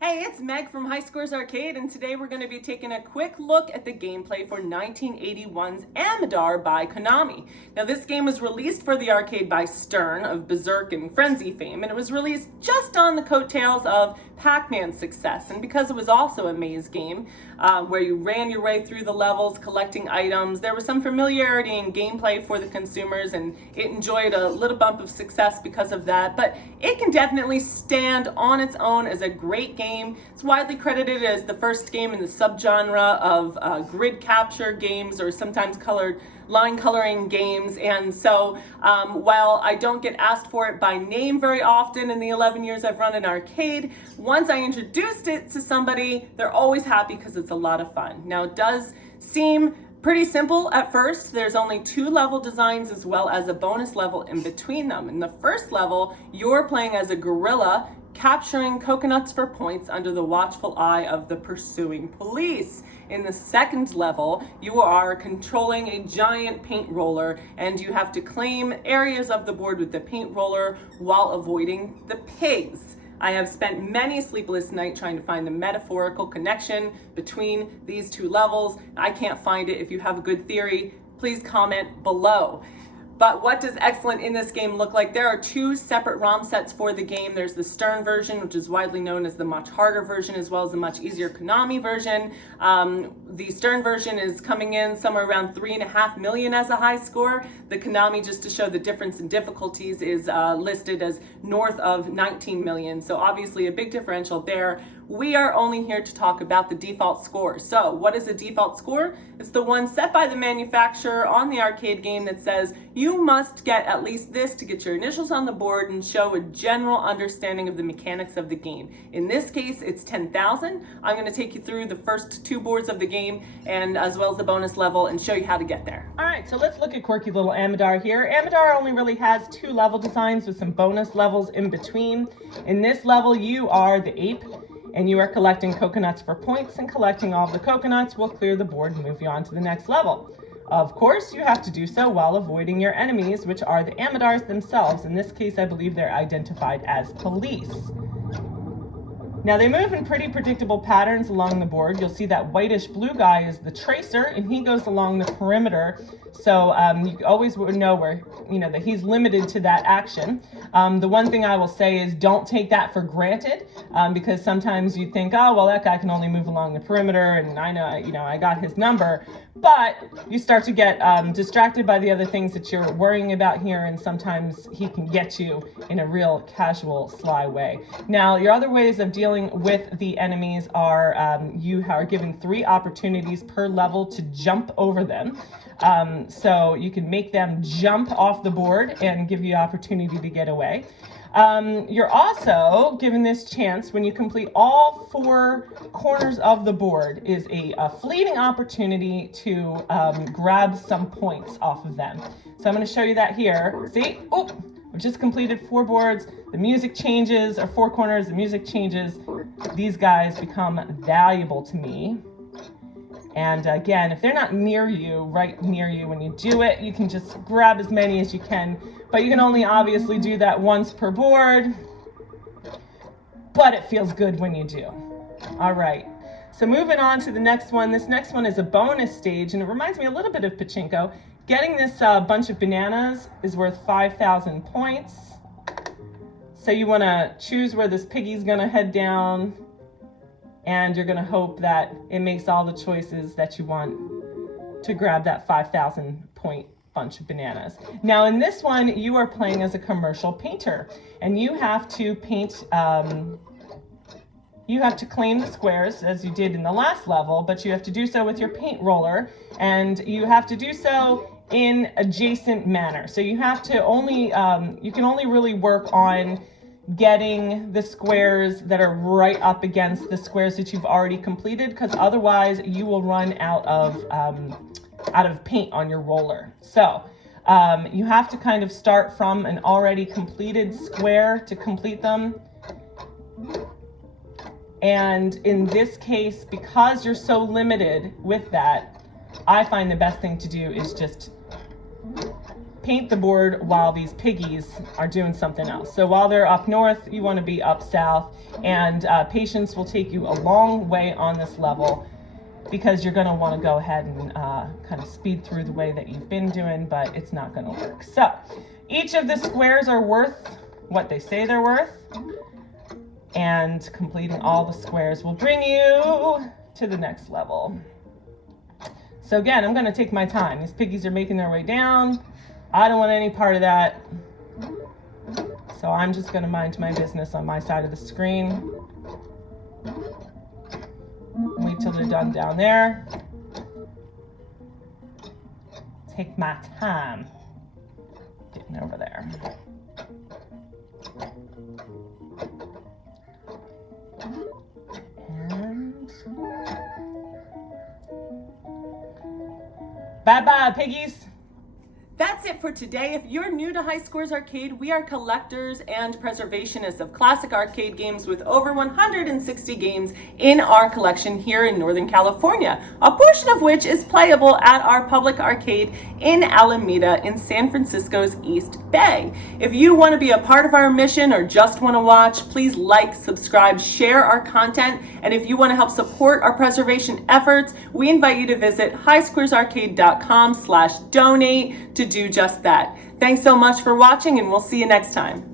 Hey, it's Meg from High Scores Arcade, and today we're going to be taking a quick look at the gameplay for 1981's Amidar by Konami. Now, this game was released for the arcade by Stern of Berserk and Frenzy fame, and it was released just on the coattails of Pac-Man's success. And because it was also a maze game, where you ran your way through the levels collecting items, there was some familiarity in gameplay for the consumers, and it enjoyed a little bump of success because of that. But it can definitely stand on its own as a great game. It's widely credited as the first game in the subgenre of grid capture games, or sometimes line coloring games. And so while I don't get asked for it by name very often in the 11 years I've run an arcade, once I introduced it to somebody, they're always happy because it's a lot of fun. Now, it does seem pretty simple at first. There's only 2 level designs as well as a bonus level in between them. In the first level, you're playing as a gorilla capturing coconuts for points under the watchful eye of the pursuing police. In the second level, you are controlling a giant paint roller, and you have to claim areas of the board with the paint roller while avoiding the pigs. I have spent many sleepless nights trying to find the metaphorical connection between these 2 levels. I can't find it. If you have a good theory, please comment below. But what does excellent in this game look like? There are 2 separate ROM sets for the game. There's the Stern version, which is widely known as the much harder version, as well as the much easier Konami version. The Stern version is coming in somewhere around 3.5 million as a high score. The Konami, just to show the difference in difficulties, is listed as north of 19 million. So obviously a big differential there. We are only here to talk about the default score. So what is a default score? It's the one set by the manufacturer on the arcade game that says you must get at least this to get your initials on the board and show a general understanding of the mechanics of the game. In this case, it's 10,000. I'm going to take you through the first 2 boards of the game, and as well as the bonus level, and show you how to get there. All right, so let's look at quirky little Amidar here. Amidar only really has 2 level designs with some bonus levels in between. In this level, you are the ape, and you are collecting coconuts for points, and collecting all of the coconuts will clear the board and move you on to the next level. Of course, you have to do so while avoiding your enemies, which are the Amidars themselves. In this case, I believe they're identified as police. Now, they move in pretty predictable patterns along the board. You'll see that whitish blue guy is the tracer, and he goes along the perimeter. So you always would know where, that he's limited to that action. The one thing I will say is don't take that for granted, because sometimes you think, oh, well, that guy can only move along the perimeter, and I know, I got his number. But you start to get distracted by the other things that you're worrying about here, and sometimes he can get you in a real casual, sly way. Now, your other ways of dealing with the enemies are you are given 3 opportunities per level to jump over them. So you can make them jump off the board and give you opportunity to get away. You're also given this chance when you complete all 4 corners of the board is a fleeting opportunity to grab some points off of them. So I'm going to show you that here. See? Oh, I've just completed 4 boards. The music changes, or 4 corners, the music changes. These guys become valuable to me. And again, if they're not near you, right near you when you do it, you can just grab as many as you can. But you can only obviously do that once per board. But it feels good when you do. All right. So moving on to the next one. This next one is a bonus stage, and it reminds me a little bit of Pachinko. Getting this bunch of bananas is worth 5,000 points. So you want to choose where this piggy's going to head down. And you're going to hope that it makes all the choices that you want to grab that 5,000 point bunch of bananas. Now, in this one, you are playing as a commercial painter, and you have to paint, you have to claim the squares as you did in the last level, but you have to do so with your paint roller, and you have to do so in adjacent manner. So you have to only, you can only really work on getting the squares that are right up against the squares that you've already completed, because otherwise you will run out of paint on your roller. So you have to kind of start from an already completed square to complete them. And in this case, because you're so limited with that, I find the best thing to do is just paint the board while these piggies are doing something else. So while they're up north, you want to be up south, and patience will take you a long way on this level, because you're going to want to go ahead and kind of speed through the way that you've been doing, but it's not going to work. So each of the squares are worth what they say they're worth, and completing all the squares will bring you to the next level. So again, I'm going to take my time. These piggies are making their way down. I don't want any part of that. So I'm just going to mind my business on my side of the screen. Wait till they're done down there. Take my time getting over there. And bye-bye, piggies. That's it for today. If you're new to High Scores Arcade, we are collectors and preservationists of classic arcade games with over 160 games in our collection here in Northern California, a portion of which is playable at our public arcade in Alameda in San Francisco's East Bay. If you want to be a part of our mission or just want to watch, please like, subscribe, share our content, and if you want to help support our preservation efforts, we invite you to visit highsquaresarcade.com/donate to do just that. Thanks so much for watching, and we'll see you next time.